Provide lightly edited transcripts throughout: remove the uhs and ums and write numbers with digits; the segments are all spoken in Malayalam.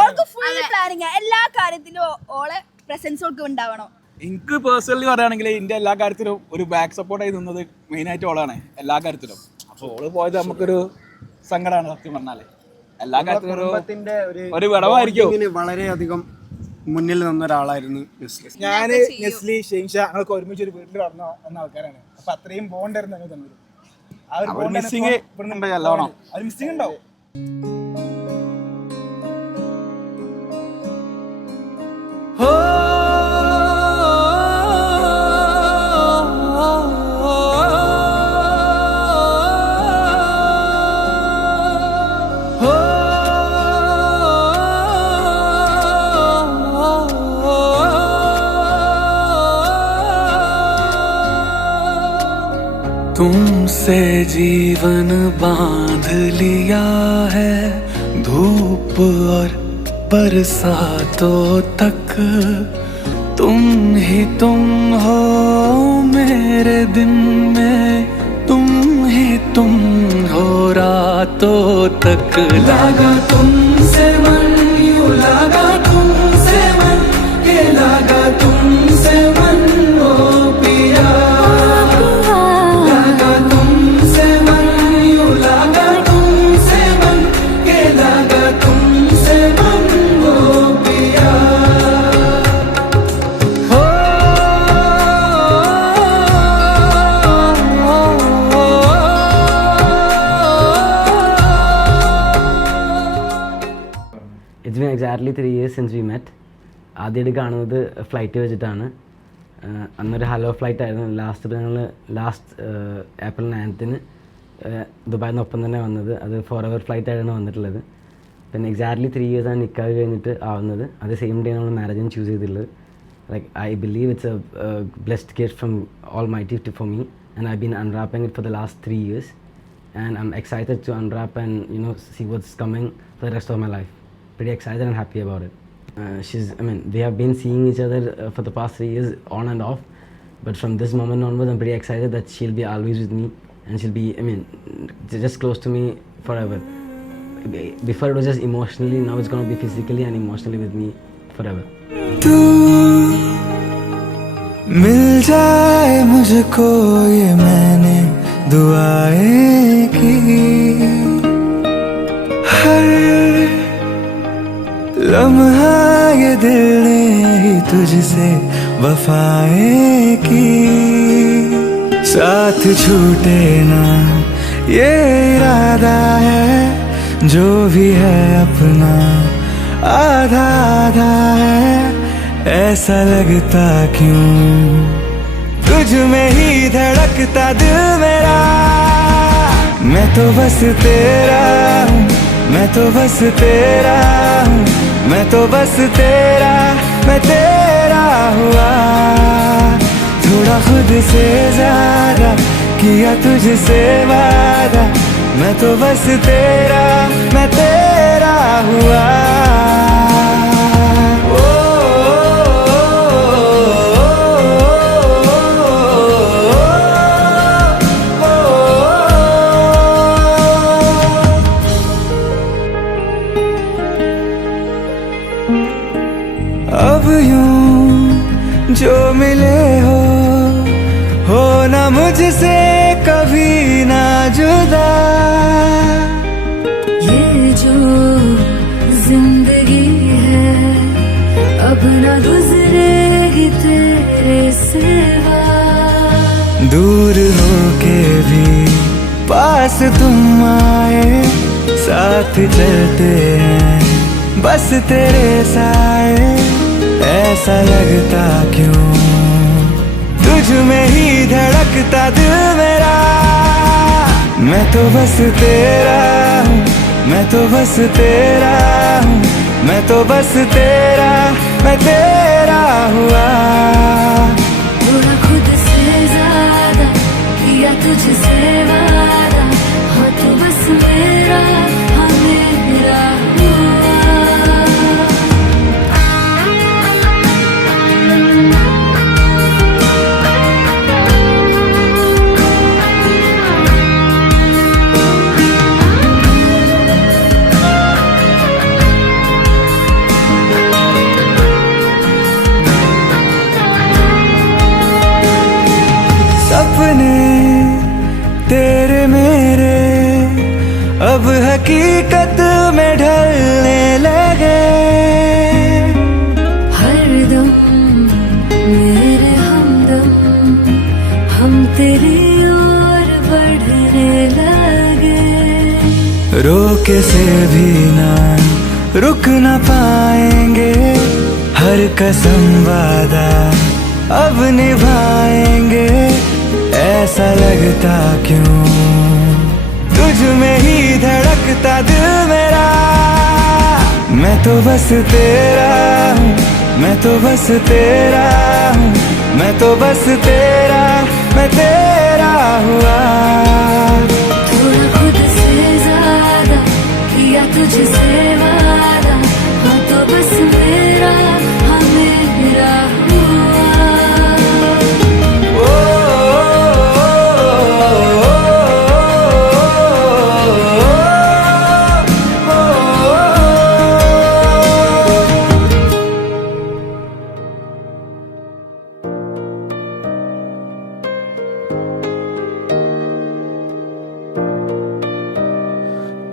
ഓൾക്ക് ഫുൾ പ്ലാനിങ്, എല്ലാ കാര്യത്തിലും ഓളെ പ്രസൻസ് ഓൾക്ക് ഉണ്ടാവണം. എനിക്ക് പേഴ്സണലി പറയുകയാണെങ്കിൽ എൻ്റെ എല്ലാ കാര്യത്തിലും ഒരു ബാക്ക് സപ്പോർട്ടായി നിന്നത് മെയിനായിട്ട് ഓളാണ് എല്ലാ കാര്യത്തിലും. അപ്പോൾ ഓള് പോയത് നമുക്കൊരു സങ്കടമാണ് സത്യം പറഞ്ഞാൽ. എല്ലാ കാര്യത്തിലും ഒരു വിടവായിരിക്കും. വളരെയധികം മുന്നിൽ നിന്ന ഒരാളായിരുന്നു നെസ്ലി. ഞാൻ നെസ്ലി ഷെയ്ൻഷ ഞങ്ങൾക്ക് ഒരുമിച്ച് ഒരു വീട്ടിൽ വന്ന ആൾക്കാരാണ്. അപ്പൊ അത്രയും ബോണ്ടായിരുന്നു ഞങ്ങൾ തമ്മിൽ. ആ ഒരു മിസ്സിങ് നല്ലോണം അത് മിസ്സിങ് ഉണ്ടാവും. तुमसे जीवन बांध लिया है, धूप और बरसातों तक तुम ही तुम हो मेरे दिन में, तुम ही तुम हो रातों तक. लगा तुमसे मन, यूं लगा तुमसे मन, ये लगा तुमसे मन ओ पिया. It's been exactly 3 years since we met. ആദ്യമായിട്ട് കാണുന്നത് ഫ്ലൈറ്റ് വെച്ചിട്ടാണ്. അന്നൊരു ഹലോ ഫ്ലൈറ്റ് ആയിരുന്നു. ലാസ്റ്റ് ഏപ്രിൽ 9 ദുബായിൽ നിന്ന് ഒപ്പം തന്നെ വന്നത്. അത് ഫോർ ഫ്ലൈറ്റ് ആയിട്ടാണ് വന്നിട്ടുള്ളത്. പിന്നെ എക്സാക്ട്ലി 3 years ആണ് നിക്കാഹ് കഴിഞ്ഞിട്ട് ആവുന്നത്. അത് സെയിം ഡേ നമ്മൾ മാരേജിന് ചൂസ് ചെയ്തിട്ടുള്ളത്. Like I believe it's A blessed gift from Almighty for me, and I've been unwrapping it for the last 3 years, and I'm excited to unwrap and see what's coming for the rest of my life. Pretty excited and happy about it. We have been seeing each other for the past 3 years on and off, but from this moment onwards I'm pretty excited that she'll be always with me, and she'll be just close to me forever. Before it was just emotionally, now it's going to be physically and emotionally with me forever. तू मिल जाए मुझको ये मैंने दुआएं की, हर लम्हा ये दिल ने ही तुझसे वफाएं की. साथ छूटे ना ये इरादा है, जो भी है अपना आधा आधा है. ऐसा लगता क्यों तुझ में ही धड़कता दिल मेरा. मैं तो बस तेरा हूँ, मैं तो बस तेरा हूँ, मैं तो बस तेरा, मैं तेरा हुआ. थोड़ा खुद से ज्यादा किया तुझसे वादा. मैं तो बस तेरा, मैं तेरा हुआ. अब यूं जो मिले हो ना मुझसे कभी ना जुदा. ये जो जिंदगी है अब ना गुजरेगी तेरे सिवा. दूर होके भी पास तुम आए, साथ चलते हैं बस तेरे साए. ऐसा लगता क्यों तुझ में ही धड़कता दिल मेरा. मैं तो बस तेरा हूँ, मैं तो बस तेरा हूँ, मैं तो बस तेरा, मैं तेरा हुआ. थोड़ा खुद से ज्यादा किया तुझसे वादा. हाँ तो बस मेरा, हाँ मेरा हुआ. अब हकीकत में ढलने लगे। हरदम मेरे हमदम हम तेरी ओर बढ़ने लगे। रोके से भी ना रुक ना पाएंगे, हर कसम वादा अब निभाएंगे। ऐसा लगता क्यों तुझ में ही धड़कता दिल मेरा। मैं तो बस तेरा हूँ, मैं तो बस तेरा हूँ, मैं तो बस तेरा, मैं तेरा हुआ। थोड़ा खुद से ज्यादा किया तुझसे वादा, हाँ तो बस मेरा, हाँ मेरा हुआ।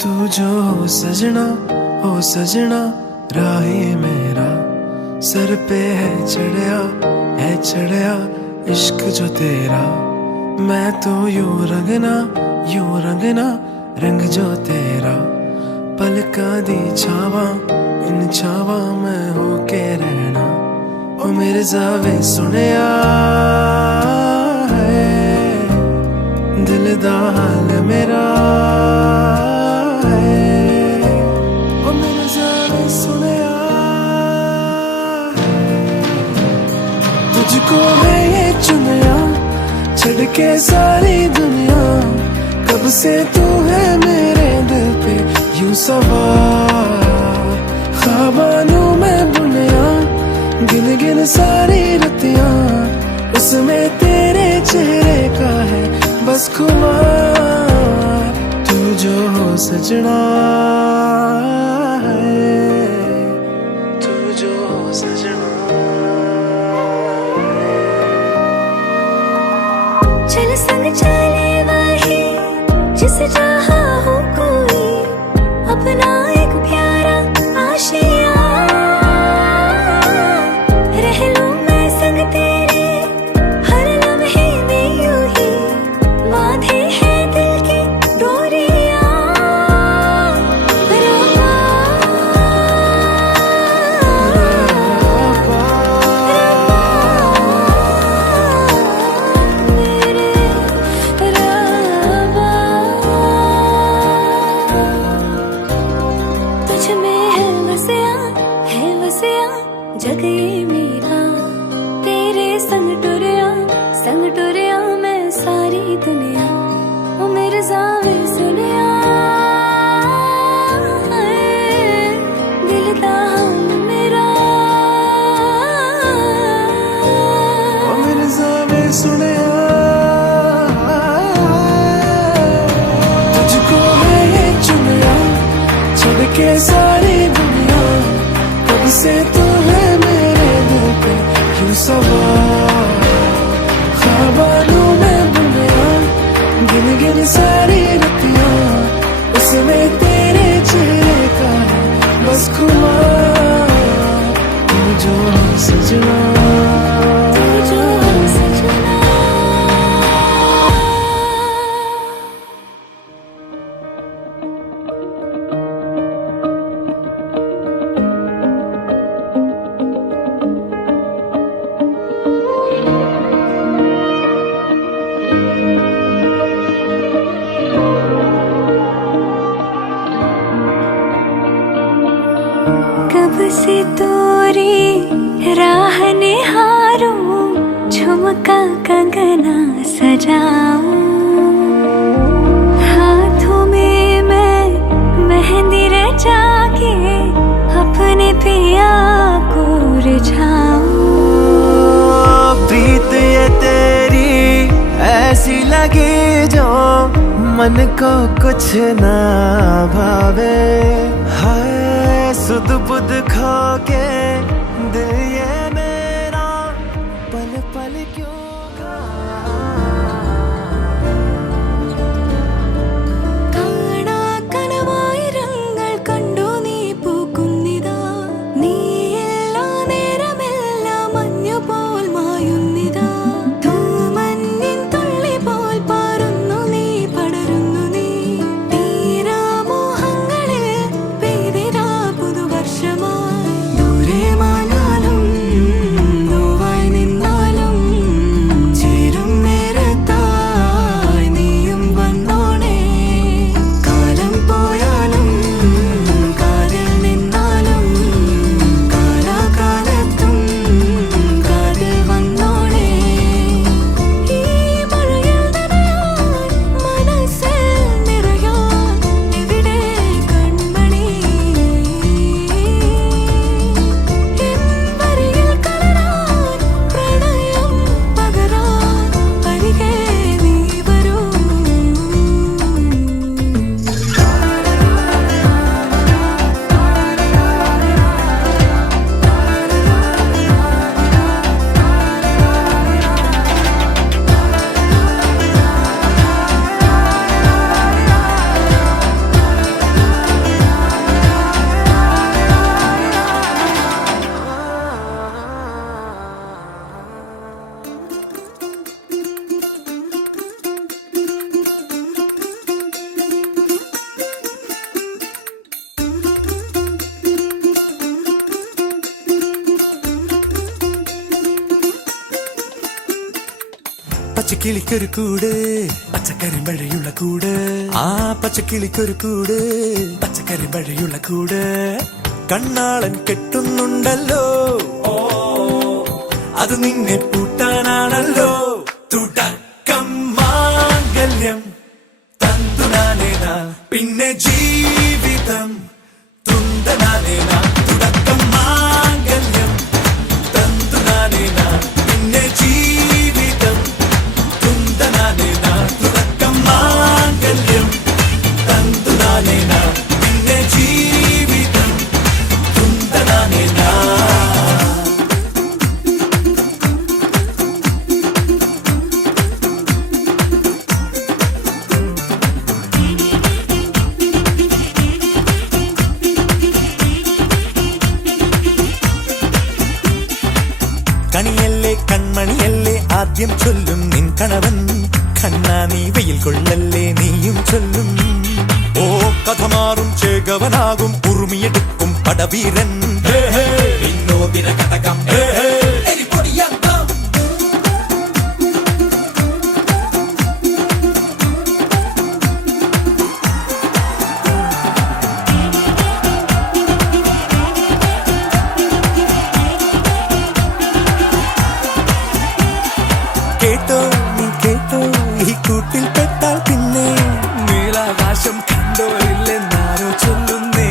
तू जो हो सजना, हो सजना राहे मेरा, सर पे है चढ़या इश्क जो तेरा। मैं तो यूं रंगना रंग जो तेरा। पलका दी छावा इन छावा मैं होके रहना। ओ मेरे जावे सुनिया है दिल दा हाल मेरा। तुझको है ये चुनिया छड़ के सारी दुनिया। कब से तू है मेरे दिल पे यूं सवार। ख्वाबानू मैं बुनिया गिन गिन सारी रतियां। उसमें तेरे चेहरे का है बस खुमार। तू जो हो सजना है, तू जो हो सजना। चल संग चले वही जिस जहाँ हो कोई अपना एक प्यारा आशिया। रह लूं मैं संग तेरे हर लम्हे में यूं ही बांधे हैं दिल की डोरियां। जग ये मेरा तेरे संग टुरिया मैं सारी दुनिया। ओ मेरे जावे सुनिया दिल दा हाल मेरा। ओ मेरे जावे सुनिया तुझको है ये चुनिया छड़ के सारी दुनिया। कब से तू है मेरे दिल पे यूं सवार। ख्वाबानू मैं बुनिया गिन गिन सारी रतियां। उसमें तेरे चेहरे का है बस खुमार। तू जो हो सजना, तू जो हो सजना। कब से तोरी राह निहारूं झुमका कंगना सजाऊं। हाथों में मैं मेहंदी रचा के अपने पिया को रिझाऊं। प्रीत ये तेरी ऐसी लगी जो मन को कुछ ना भावे। हाय सुध बुध खो के दिल ये मेरा पल पल क्यों काना कन പച്ചക്കിളിക്കൊരു കൂട് പച്ചക്കരിമ്പഴയുള്ള കൂട് ആ പച്ചക്കിളിക്കൊരു കൂട് പച്ചക്കരിമ്പഴയുള്ള കൂട് കണ്ണാളൻ കെട്ടുന്നുണ്ടല്ലോ അത് നിന്നെ പൂട്ടാനാണല്ലോ തുടക്കം മാംഗല്യം തന്തുനാനേന പിന്നെ ജീവിതം തുന്തനാനേന തുടക്കം മാംഗല്യം തന്തുനാനേന പിന്നെ ജീവിതം തുന്തനാനേന തുടക്കം മാംഗല്യം തന്തുനാനേന പിന്നെ ജീവിതം തുന്തനാനേന കണിയല്ലേ കൺമണിയല്ലേ ആദ്യം ചൊല്ലും നിൻ കണവൻ കണ്ണാ നീ വെയിൽ കൊള്ളല്ലേ നീയും ചൊല്ലും ഓ കഥ മാറും ചേകവനാകും ഉറുമിയെടുക്കും പടവീരൻ വിനോദിന കടകം എരിപൊടിയാക്കാം കേട്ടോ നീ കേട്ടോ ഈ കൂട്ടിൽ പെട്ടാൽ പിന്നെ നീലാകാശം കണ്ടോ ഇല്ലെന്നാരോ ചൊല്ലുന്നേ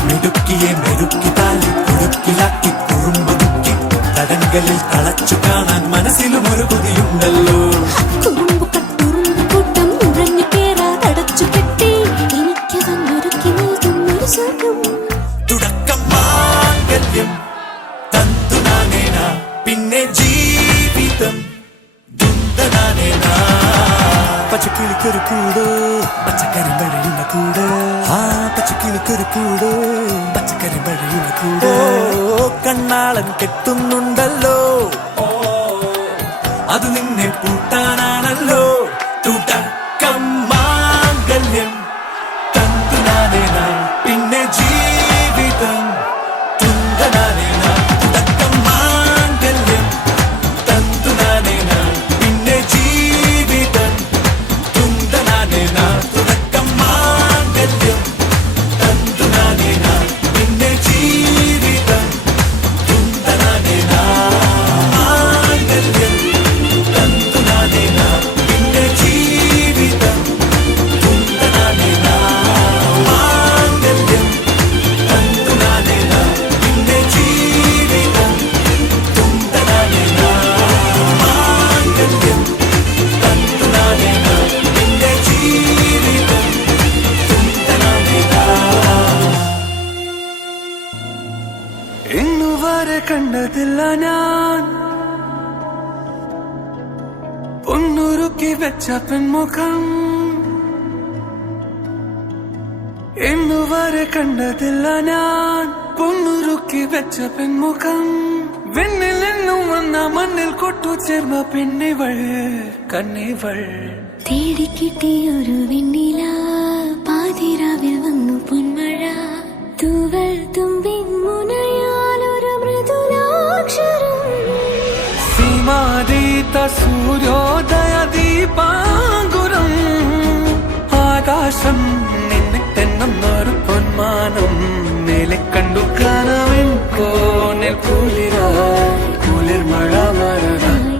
മെടുക്കിയെ മെടുക്കി താലി കുടുക്കിലാക്കി കുറുമ്പതുക്കി തടങ്കലിൽ തളച്ചു കാണാൻ മനസ്സിലും ഒരു കൊതിയുണ്ടല്ലോ തുടക്കം മാംഗല്യം തന്തുനാനേന പിന്നെ ജീവിതം ദുന്തനാനേന പച്ചക്കിളിക്കൊരു കൂട് പച്ചക്കരിമ്പഴയുള്ള കൂട് ആ പച്ചക്കിളിക്കൊരു കൂട് പച്ചക്കരിമ്പഴയുള്ള കൂട് കണ്ണാളൻ കെട്ടുന്നുണ്ടല്ലോ അത് നിന്നെ പൂട്ടാനാണല്ലോ തുടക്കം മാംഗല്യം തന്തുനാനേന പിന്നെ ജീവിതം തുന്തനാനേന തുടക്കം മാംഗല്യം തന്തുനാനേന പിന്നെ ജീവിതം തുന്തനാനേന തുടക്കം മാംഗല്യം തന്തുനാനേന പിന്നെ ജീവിതം തുന്തനാനേന മാംഗല്യം തന്തുനാനേന പിന്നെ ജീവിതം തുന്തനാനേന മാംഗല്യം തന്തുനാനേന പിന്നെ ജീവിതം തുന്തനാനേന മാംഗല്യം തന്തുനാനേന പിന്നെ ജീവിതം തുന്തനാനേന ഇന്നുവരെ കണ്ടതില്ല ഞാൻ പൊന്നുരുക്കി വെച്ച പെൺമുഖം ഇന്നുവരെ കണ്ടതില്ല ഞാൻ പൊന്നുരുക്കി വെച്ച പെൺമുഖം വിണ്ണിൽ നിന്നും വന്ന മണ്ണിൽ കൊട്ടുചേർന്ന പെണ്ണിവൾ കണ്ണിവൾ തേടിക്കിട്ടിയൊരു വെണ്ണില പാതിരാവിൽ വന്നു പൊന്മഴ തൂവൽ തുമ്പിൻ മുനയാലൊരു മൃദുലാക്ഷരം സീമാതീത സൂര്യോദയ ദീപാങ്കുരം ആകാശം നിന്നിട്ടെന്നൊരു പൊന്മാനം മേലെ കണ്ടു കാണാൻ കോണിൽ കുളിരായി കുളിർ മഴ മറനായി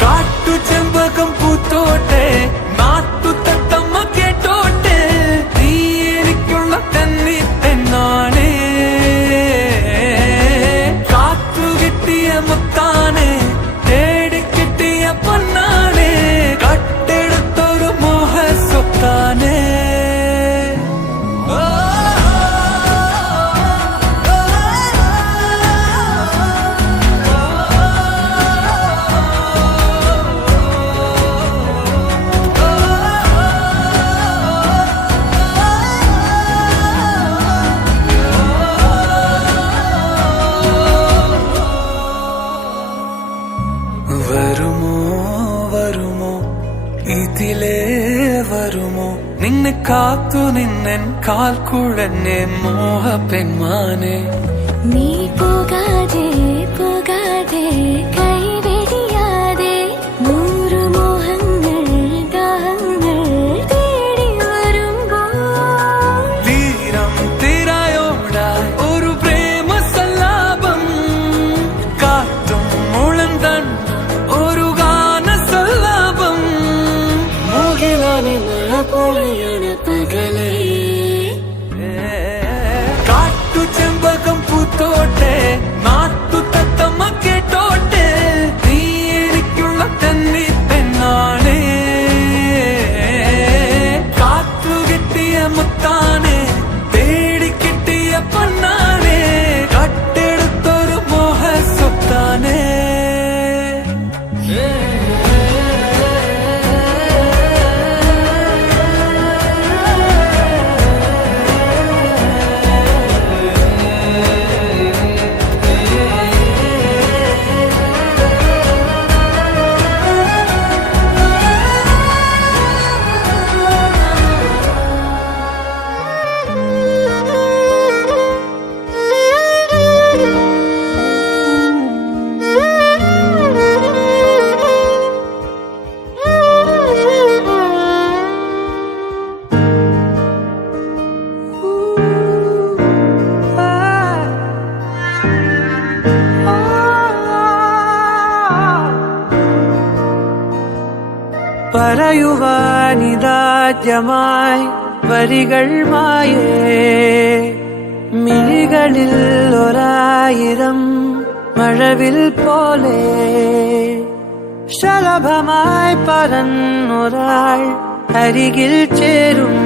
കാട്ടു ചെമ്പകം പൂത്തോട്ടെ നാട്ടു തത്തമ്മ കേട്ടോട്ടെ നീ എനിക്കുള്ള തന്നി പെണ്ണാണേ കാത്തു കിട്ടിയ മുത്താനെ തേടി കിട്ടിയ പൊന്നാനെ കട്ടെടുത്തൊരു മോഹ സ്വത്താനെ വരുമോ വരുമോ ഇതിലേ വരുമോ നിന്നെ കാത്തു നിന്നൻ കാൽ കുഴന്നെ മോഹ പെൺമാനെ നീ പോകാതെ പോകാതെ കൈവെടിയാതെ നൂറു മോഹങ്ങൾ ദാഹങ്ങൾ തേടി വരുമ്പോൾ തീരം തിരയോടായി ഒരു പ്രേമ സല്ലാപം കാറ്റും മുളന്തൻ ഒരു ഗാന സല്ലാപം മുകിലാനെ മഴ പോലെയാണ് പകലേ കാട്ടു ചെമ്പകം പൂത്തോട്ടെ നാട്ടു തത്തമ്മ കേട്ടോട്ടെ നീ എനിക്കുള്ള തന്നി പെണ്ണാണേ കാത്തു കിട്ടിയ മുത്താനെ തേടി കിട്ടിയ പൊന്നാനെ കട്ടെടുത്തൊരു മോഹ സ്വത്താനേ പറയുവാനിതാദ്യമായി വരികൾ മായേ മിഴികളിൽ ഒരായിരം മഴവിൽ പോലെ ശലഭമായി പറന്നൊരാൾ അരികിൽ ചേരും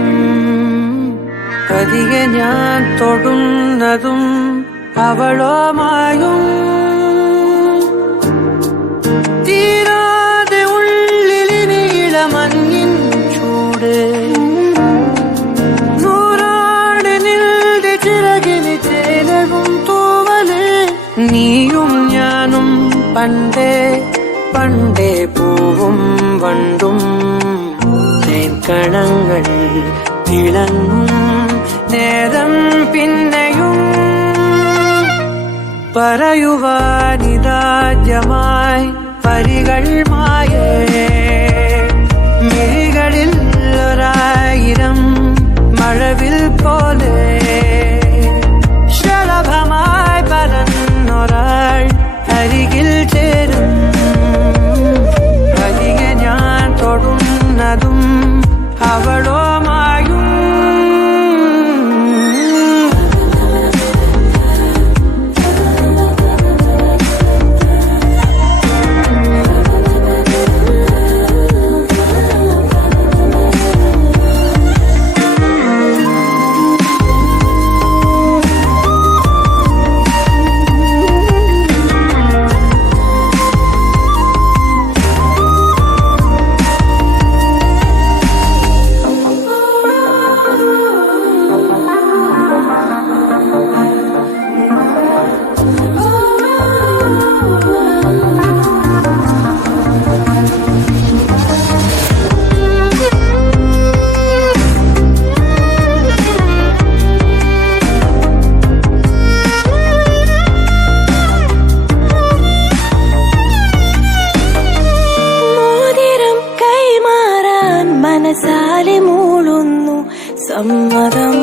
പതിയെ ഞാൻ തൊടുന്നതും അവളോമായും തീരാതെ ഉള്ളിലിനിളമഞ്ഞിൻ ചൂട് നൂറാട് നിൽടെ ചിറകിന് ചേലവും തൂവല് നീയും ഞാനും പണ്ടേ പണ്ടേ പൂവും വണ്ടും തേൻകണങ്ങൾ തിളങ്ങും നേരം പിന്നെയും പറയുവാനിതാദ്യമായി വരികൾ മായേ മിഴികളിൽ ഒരായിരം മഴവിൽ പോലെ ശലഭമായി പരന്നൊരാൾ അരികിൽ ചേരും പതിയെ ഞാൻ തൊടുന്നതും അവളോമായും മനസാലെ മൂളുന്നു സമ്മതം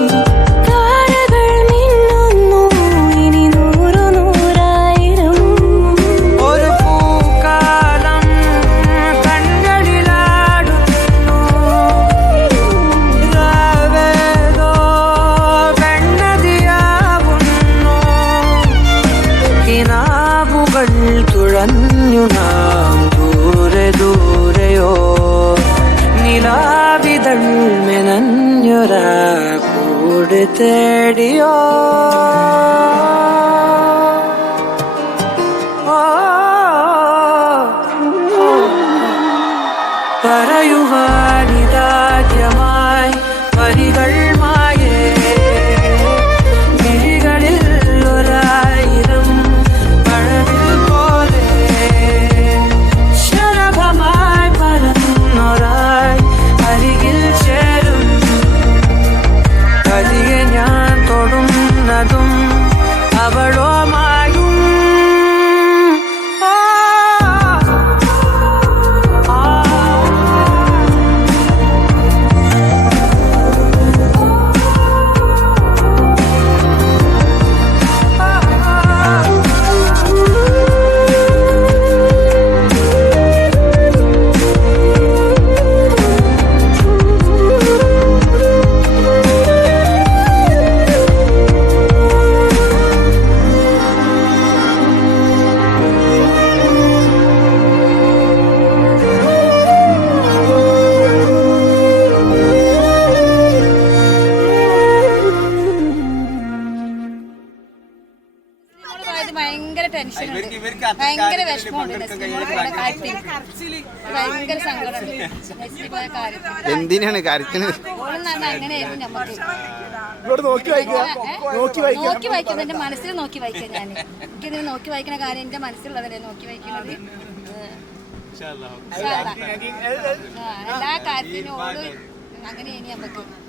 താരകൾ മിന്നുന്നു ഇനി നൂറു നൂറായിരം ഒരു പൂക്കാലം കണ്ണടിലാടുന്നു രാവേതോ പെണ്ണതിയാവുന്നു കിനാവുകൾ തുഴഞ്ഞു നാം ദൂരെ ദൂരെയോ നിലാവിതൾ മെനഞ്ഞൊരാ കൂട് തേടിയോ പറയുവാനിതാദ്യമായി വരികൾ മായേ മിഴികളിൽ ഒരായിരം മഴവിൽ പോലെ ശലഭമായി പരന്നൊരാൾ അരികിൽ ചേരും വിഷമമുണ്ട് നസ്ലിമോള് പോയ കാര്യത്തിൽ ഭയങ്കര സങ്കടമുണ്ട് നസ്ലി പോയ കാര്യത്തിൽ എന്തിനാണ് കരച്ചില്? ഓളെന്ന് പറഞ്ഞാൽ അങ്ങനെയായിരുന്നു നമുക്ക് ഇങ്ങോട്ട് നോക്കി വായിക്കുക നോക്കി വായിക്കുന്നത് എന്റെ മനസ്സിൽ നോക്കി വായിക്കുക ഞാൻ എനിക്കിതിന് നോക്കി വായിക്കുന്ന കാര്യം എന്റെ മനസ്സിലുള്ളതല്ലേ നോക്കി വായിക്കുന്നത് എല്ലാ കാര്യത്തിനും ഓള് അങ്ങനെ ഇനി നമുക്ക്